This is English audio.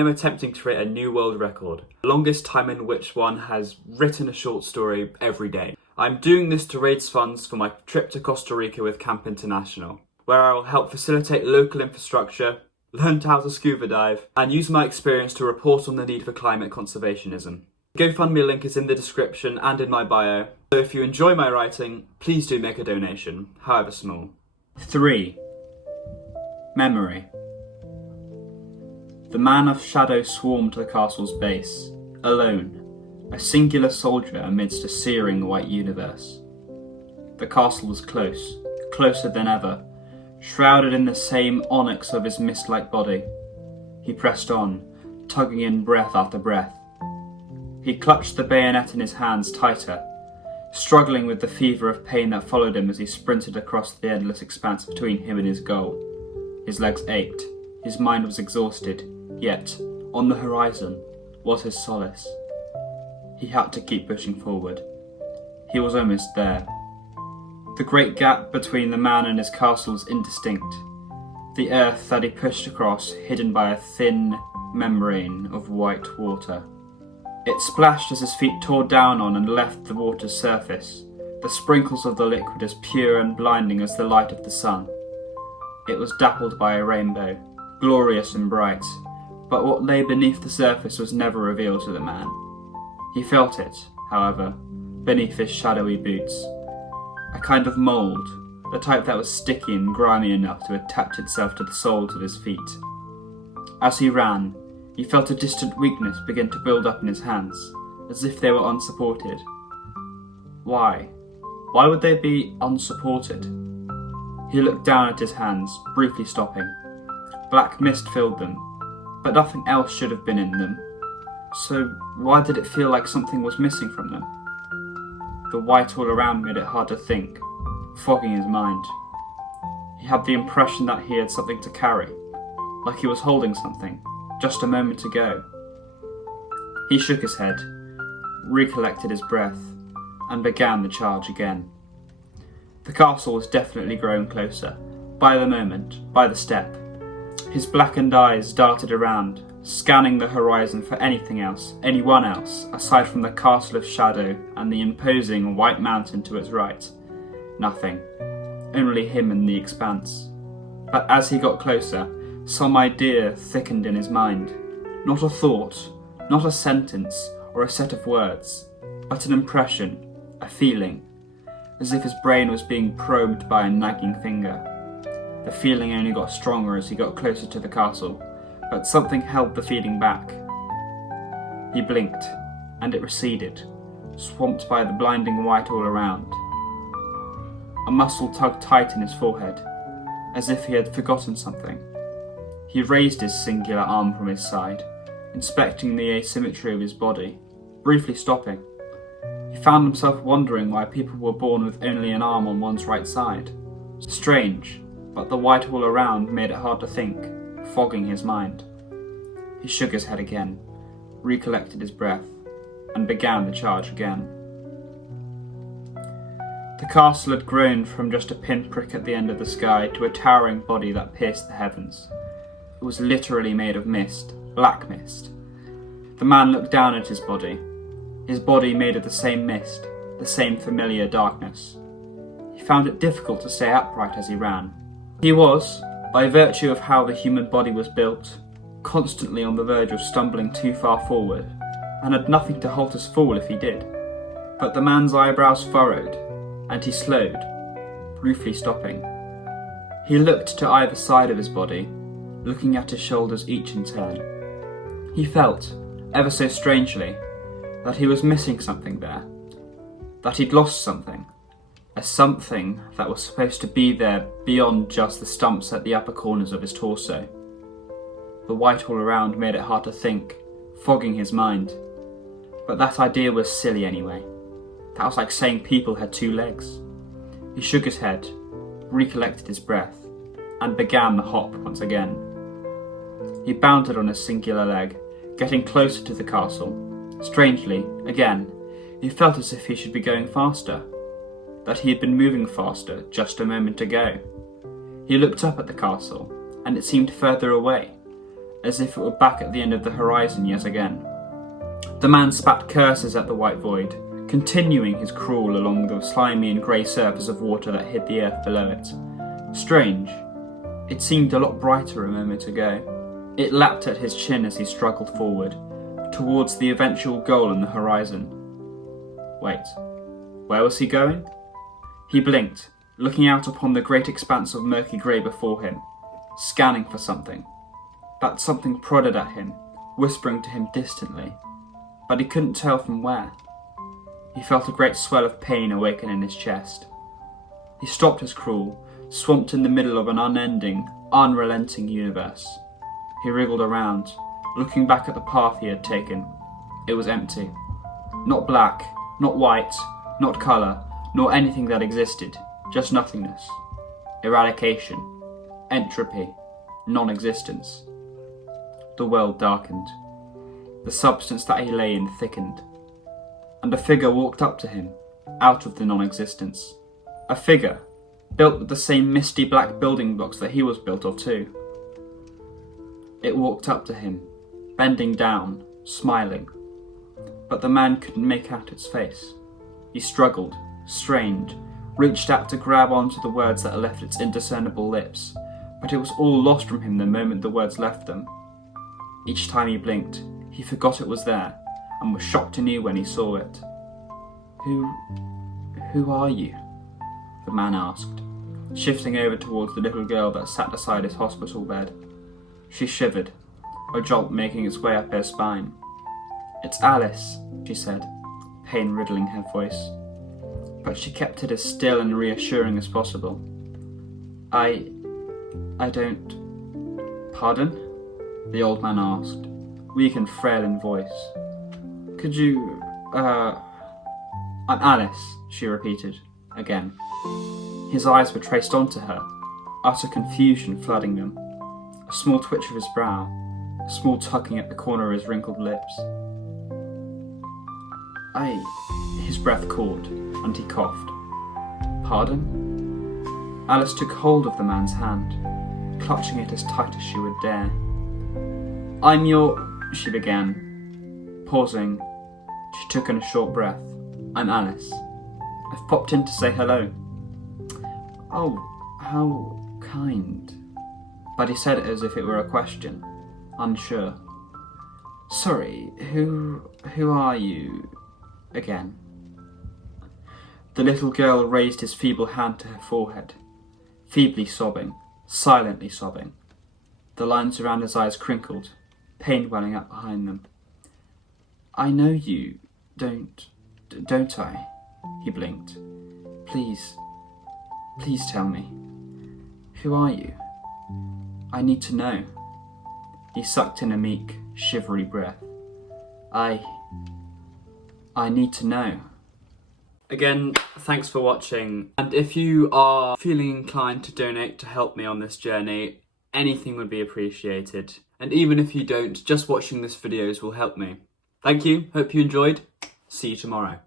I'm attempting to create a new world record, the longest time in which one has written a short story every day. I'm doing this to raise funds for my trip to Costa Rica with Camp International, where I will help facilitate local infrastructure, learn how to scuba dive, and use my experience to report on the need for climate conservationism. The GoFundMe link is in the description and in my bio, so if you enjoy my writing, please do make a donation, however small. 3. Memory. The man of shadow swarmed the castle's base, alone, a singular soldier amidst a searing white universe. The castle was close, closer than ever, shrouded in the same onyx of his mist-like body. He pressed on, tugging in breath after breath. He clutched the bayonet in his hands tighter, struggling with the fever of pain that followed him as he sprinted across the endless expanse between him and his goal. His legs ached, his mind was exhausted, yet, on the horizon, was his solace. He had to keep pushing forward. He was almost there. The great gap between the man and his castle was indistinct. The earth that he pushed across hidden by a thin membrane of white water. It splashed as his feet tore down on and left the water's surface, the sprinkles of the liquid as pure and blinding as the light of the sun. It was dappled by a rainbow, glorious and bright, but what lay beneath the surface was never revealed to the man. He felt it, however, beneath his shadowy boots. A kind of mould, the type that was sticky and grimy enough to attach itself to the soles of his feet. As he ran, he felt a distant weakness begin to build up in his hands, as if they were unsupported. Why? Why would they be unsupported? He looked down at his hands, briefly stopping. Black mist filled them, but nothing else should have been in them. So why did it feel like something was missing from them? The white all around made it hard to think, fogging his mind. He had the impression that he had something to carry, like he was holding something, just a moment ago. He shook his head, recollected his breath, and began the charge again. The castle was definitely growing closer, by the moment, by the step. His blackened eyes darted around, scanning the horizon for anything else, anyone else, aside from the castle of shadow and the imposing white mountain to its right. Nothing. Only him and the expanse. But as he got closer, some idea thickened in his mind. Not a thought, not a sentence or a set of words, but an impression, a feeling, as if his brain was being probed by a nagging finger. The feeling only got stronger as he got closer to the castle, but something held the feeling back. He blinked, and it receded, swamped by the blinding white all around. A muscle tugged tight in his forehead, as if he had forgotten something. He raised his singular arm from his side, inspecting the asymmetry of his body, briefly stopping. He found himself wondering why people were born with only an arm on one's right side. Strange, but the white all around made it hard to think, fogging his mind. He shook his head again, recollected his breath, and began the charge again. The castle had grown from just a pinprick at the end of the sky to a towering body that pierced the heavens. It was literally made of mist, black mist. The man looked down at his body made of the same mist, the same familiar darkness. He found it difficult to stay upright as he ran. He was, by virtue of how the human body was built, constantly on the verge of stumbling too far forward, and had nothing to halt his fall if he did. But the man's eyebrows furrowed, and he slowed, briefly stopping. He looked to either side of his body, looking at his shoulders each in turn. He felt, ever so strangely, that he was missing something there, that he'd lost something. A something that was supposed to be there beyond just the stumps at the upper corners of his torso. The white all around made it hard to think, fogging his mind. But that idea was silly anyway. That was like saying people had two legs. He shook his head, recollected his breath, and began the hop once again. He bounded on his singular leg, getting closer to the castle. Strangely, again, he felt as if he should be going faster, that he had been moving faster just a moment ago. He looked up at the castle, and it seemed further away, as if it were back at the end of the horizon yet again. The man spat curses at the white void, continuing his crawl along the slimy and grey surface of water that hid the earth below it. Strange. It seemed a lot brighter a moment ago. It lapped at his chin as he struggled forward, towards the eventual goal in the horizon. Wait, where was he going? He blinked, looking out upon the great expanse of murky grey before him, scanning for something. That something prodded at him, whispering to him distantly, but he couldn't tell from where. He felt a great swell of pain awaken in his chest. He stopped his crawl, swamped in the middle of an unending, unrelenting universe. He wriggled around, looking back at the path he had taken. It was empty. Not black, not white, not colour, nor anything that existed, just nothingness. Eradication, entropy, non-existence. The world darkened. The substance that he lay in thickened. And a figure walked up to him, out of the non-existence. A figure, built with the same misty black building blocks that he was built of too. It walked up to him, bending down, smiling. But the man couldn't make out its face. He struggled, strained, reached out to grab onto the words that left its indiscernible lips, but it was all lost from him the moment the words left them. Each time he blinked, he forgot it was there, and was shocked anew when he saw it. Who are you? The man asked, shifting over towards the little girl that sat beside his hospital bed. She shivered, a jolt making its way up her spine. "It's Alice," she said, pain riddling her voice. But she kept it as still and reassuring as possible. I don't... Pardon? The old man asked, weak and frail in voice. Could you, I'm Alice, she repeated, again. His eyes were traced onto her, utter confusion flooding them. A small twitch of his brow, a small tugging at the corner of his wrinkled lips. His breath caught, and he coughed. Pardon? Alice took hold of the man's hand, clutching it as tight as she would dare. I'm your... she began. Pausing, she took in a short breath. I'm Alice. I've popped in to say hello. Oh, how kind. But he said it as if it were a question, unsure. Sorry, who are you? Again. The little girl raised his feeble hand to her forehead, feebly sobbing, silently sobbing. The lines around his eyes crinkled, pain welling up behind them. I know you, don't I? He blinked. Please tell me. Who are you? I need to know. He sucked in a meek, shivery breath. I need to know. Again, thanks for watching. And if you are feeling inclined to donate to help me on this journey, anything would be appreciated. And even if you don't, just watching this videos will help me. Thank you, hope you enjoyed. See you tomorrow.